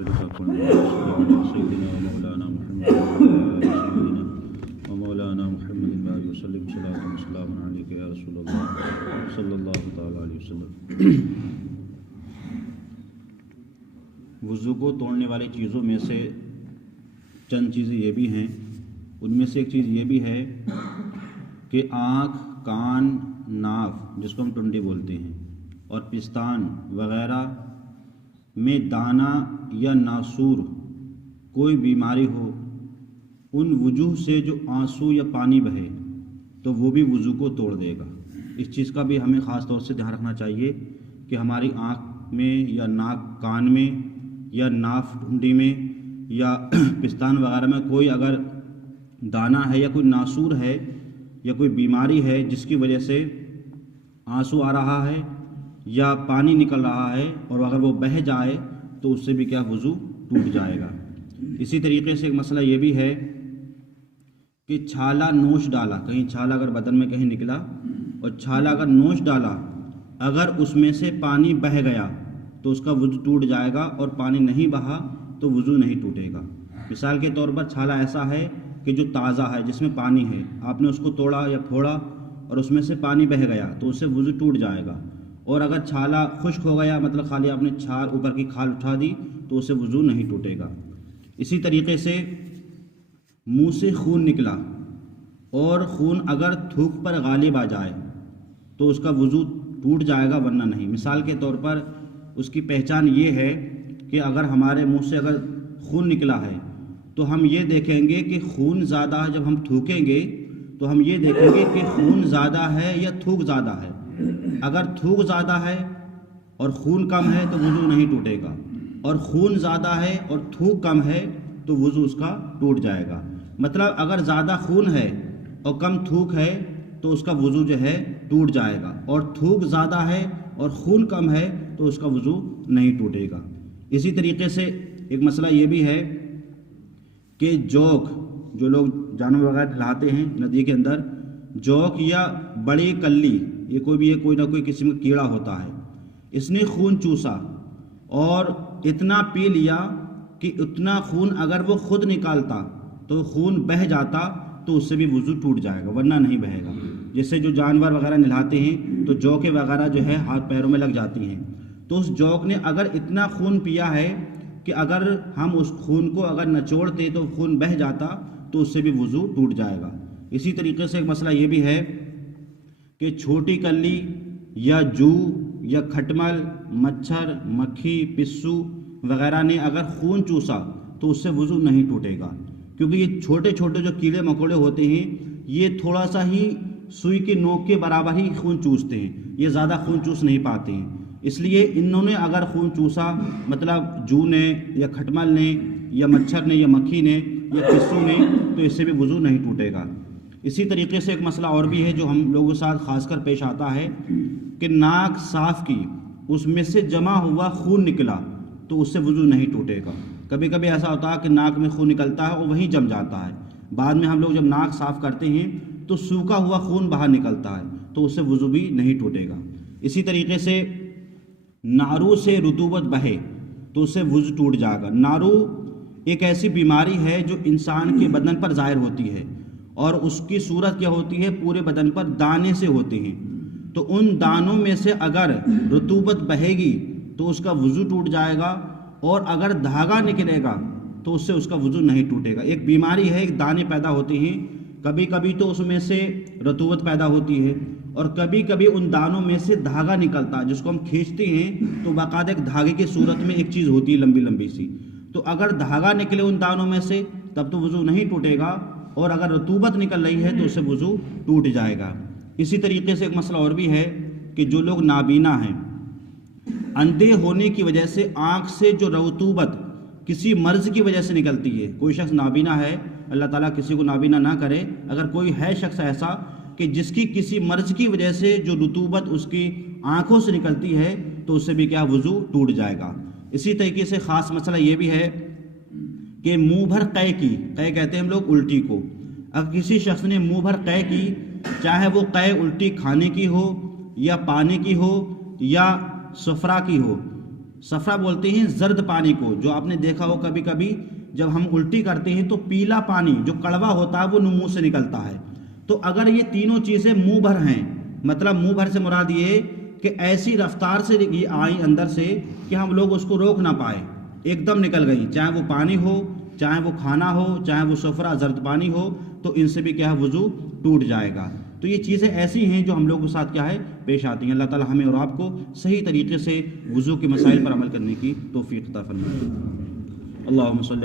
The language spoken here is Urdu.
کا سیدنا مولانا محمد و مولانا محمد وسلم صلاۃ و سلام علیک یا رسول اللہ صلی اللہ تعالیٰ علیہ وسلم۔ وضو کو توڑنے والی چیزوں میں سے چند چیزیں یہ بھی ہیں، ان میں سے ایک چیز یہ بھی ہے کہ آنکھ، کان، ناک جس کو ہم ٹنڈی بولتے ہیں، اور پستان وغیرہ میں دانہ یا ناسور کوئی بیماری ہو، ان وجوہ سے جو آنسو یا پانی بہے تو وہ بھی وضو کو توڑ دے گا۔ اس چیز کا بھی ہمیں خاص طور سے دھیان رکھنا چاہیے کہ ہماری آنکھ میں یا ناک کان میں یا ناف ٹھنڈی میں یا پستان وغیرہ میں کوئی اگر دانہ ہے یا کوئی ناسور ہے یا کوئی بیماری ہے جس کی وجہ سے آنسو آ رہا ہے یا پانی نکل رہا ہے اور اگر وہ بہہ جائے تو اس سے بھی کیا وضو ٹوٹ جائے گا۔ اسی طریقے سے ایک مسئلہ یہ بھی ہے کہ چھالا نوچ ڈالا، کہیں چھالا اگر بدن میں کہیں نکلا اور چھالا اگر نوچ ڈالا، اگر اس میں سے پانی بہہ گیا تو اس کا وضو ٹوٹ جائے گا، اور پانی نہیں بہا تو وضو نہیں ٹوٹے گا۔ مثال کے طور پر چھالا ایسا ہے کہ جو تازہ ہے، جس میں پانی ہے، آپ نے اس کو توڑا یا پھوڑا اور اس میں سے پانی بہہ گیا تو اس سے وضو ٹوٹ جائے گا، اور اگر چھالا خشک ہو گیا، مطلب خالی آپ نے چھال اوپر کی کھال اٹھا دی تو اس سے وضو نہیں ٹوٹے گا۔ اسی طریقے سے منہ سے خون نکلا اور خون اگر تھوک پر غالب آ جائے تو اس کا وضو ٹوٹ جائے گا ورنہ نہیں۔ مثال کے طور پر اس کی پہچان یہ ہے کہ اگر ہمارے منہ سے اگر خون نکلا ہے تو ہم یہ دیکھیں گے کہ خون زیادہ ہے، جب ہم تھوکیں گے تو ہم یہ دیکھیں گے کہ خون زیادہ ہے یا تھوک زیادہ ہے۔ اگر تھوک زیادہ ہے اور خون کم ہے تو وضو نہیں ٹوٹے گا، اور خون زیادہ ہے اور تھوک کم ہے تو وضو اس کا ٹوٹ جائے گا۔ مطلب اگر زیادہ خون ہے اور کم تھوک ہے تو اس کا وضو جو ہے ٹوٹ جائے گا، اور تھوک زیادہ ہے اور خون کم ہے تو اس کا وضو نہیں ٹوٹے گا۔ اسی طریقے سے ایک مسئلہ یہ بھی ہے کہ جوک، جو لوگ جانور وغیرہ نہلاتے ہیں ندی کے اندر، جوک یا بڑی کلی، یہ کوئی نہ کوئی قسم کا کیڑا ہوتا ہے، اس نے خون چوسا اور اتنا پی لیا کہ اتنا خون اگر وہ خود نکالتا تو خون بہہ جاتا تو اس سے بھی وضو ٹوٹ جائے گا ورنہ نہیں بہے گا۔ جیسے جو جانور وغیرہ نہلاتے ہیں تو جوکیں وغیرہ جو ہے ہاتھ پیروں میں لگ جاتی ہیں، تو اس جوک نے اگر اتنا خون پیا ہے کہ اگر ہم اس خون کو اگر نچوڑتے تو خون بہہ جاتا تو اس سے بھی وضو ٹوٹ جائے گا۔ اسی طریقے سے ایک مسئلہ یہ بھی ہے کہ چھوٹی کلی یا جو یا کھٹمل، مچھر، مکھی، پسو وغیرہ نے اگر خون چوسا تو اس سے وضو نہیں ٹوٹے گا، کیونکہ یہ چھوٹے چھوٹے جو کیڑے مکوڑے ہوتے ہیں یہ تھوڑا سا ہی سوئی کی نوک کے برابر ہی خون چوستے ہیں، یہ زیادہ خون چوس نہیں پاتے ہیں، اس لیے انہوں نے اگر خون چوسا، مطلب جو نے یا کھٹمل نے یا مچھر نے یا مکھی نے یا پسو نے، تو اس سے بھی وضو نہیں ٹوٹے گا۔ اسی طریقے سے ایک مسئلہ اور بھی ہے جو ہم لوگوں کے ساتھ خاص کر پیش آتا ہے کہ ناک صاف کی، اس میں سے جمع ہوا خون نکلا تو اس سے وضو نہیں ٹوٹے گا۔ کبھی کبھی ایسا ہوتا ہے کہ ناک میں خون نکلتا ہے اور وہیں جم جاتا ہے، بعد میں ہم لوگ جب ناک صاف کرتے ہیں تو سوکھا ہوا خون باہر نکلتا ہے تو اس سے وضو بھی نہیں ٹوٹے گا۔ اسی طریقے سے نارو سے رطوبت بہے تو اس سے وضو ٹوٹ جائے گا۔ نارو ایک ایسی بیماری ہے جو انسان کے بدن پر ظاہر ہوتی ہے، اور اس کی صورت کیا ہوتی ہے؟ پورے بدن پر دانے سے ہوتے ہیں، تو ان دانوں میں سے اگر رطوبت بہے گی تو اس کا وضو ٹوٹ جائے گا، اور اگر دھاگا نکلے گا تو اس سے اس کا وضو نہیں ٹوٹے گا۔ ایک بیماری ہے، ایک دانے پیدا ہوتے ہیں، کبھی کبھی تو اس میں سے رطوبت پیدا ہوتی ہے اور کبھی کبھی ان دانوں میں سے دھاگا نکلتا ہے، جس کو ہم کھینچتے ہیں تو باقاعدہ ایک دھاگے کی صورت میں ایک چیز ہوتی ہے لمبی لمبی سی، تو اگر دھاگا نکلے ان دانوں میں سے تب تو وضو نہیں ٹوٹے گا، اور اگر رطوبت نکل رہی ہے تو اس سے وضو ٹوٹ جائے گا۔ اسی طریقے سے ایک مسئلہ اور بھی ہے کہ جو لوگ نابینا ہیں، اندھے ہونے کی وجہ سے آنکھ سے جو رطوبت کسی مرض کی وجہ سے نکلتی ہے، کوئی شخص نابینا ہے، اللہ تعالیٰ کسی کو نابینا نہ کرے، اگر کوئی ہے شخص ایسا کہ جس کی کسی مرض کی وجہ سے جو رطوبت اس کی آنکھوں سے نکلتی ہے تو اس سے بھی کیا وضو ٹوٹ جائے گا۔ اسی طریقے سے خاص مسئلہ یہ بھی ہے کہ منہ بھر قے کی، قے کہتے ہیں ہم لوگ الٹی کو، اگر کسی شخص نے منہ بھر قے کی، چاہے وہ قے الٹی کھانے کی ہو یا پانی کی ہو یا سفرا کی ہو، صفرا بولتے ہیں زرد پانی کو، جو آپ نے دیکھا ہو کبھی کبھی جب ہم الٹی کرتے ہیں تو پیلا پانی جو کڑوا ہوتا ہے وہ منہ سے نکلتا ہے۔ تو اگر یہ تینوں چیزیں منہ بھر ہیں، مطلب منہ بھر سے مراد یہ کہ ایسی رفتار سے یہ آئی اندر سے کہ ہم لوگ اس کو روک نہ پائے، ایک دم نکل گئی، چاہے وہ پانی ہو، چاہے وہ کھانا ہو، چاہے وہ صفرا زرد پانی ہو، تو ان سے بھی کیا ہے وضو ٹوٹ جائے گا۔ تو یہ چیزیں ایسی ہیں جو ہم لوگوں کے ساتھ کیا ہے پیش آتی ہیں۔ اللہ تعالی ہمیں اور آپ کو صحیح طریقے سے وضو کے مسائل پر عمل کرنے کی توفیق عطا فرمائے۔ اللہم صلی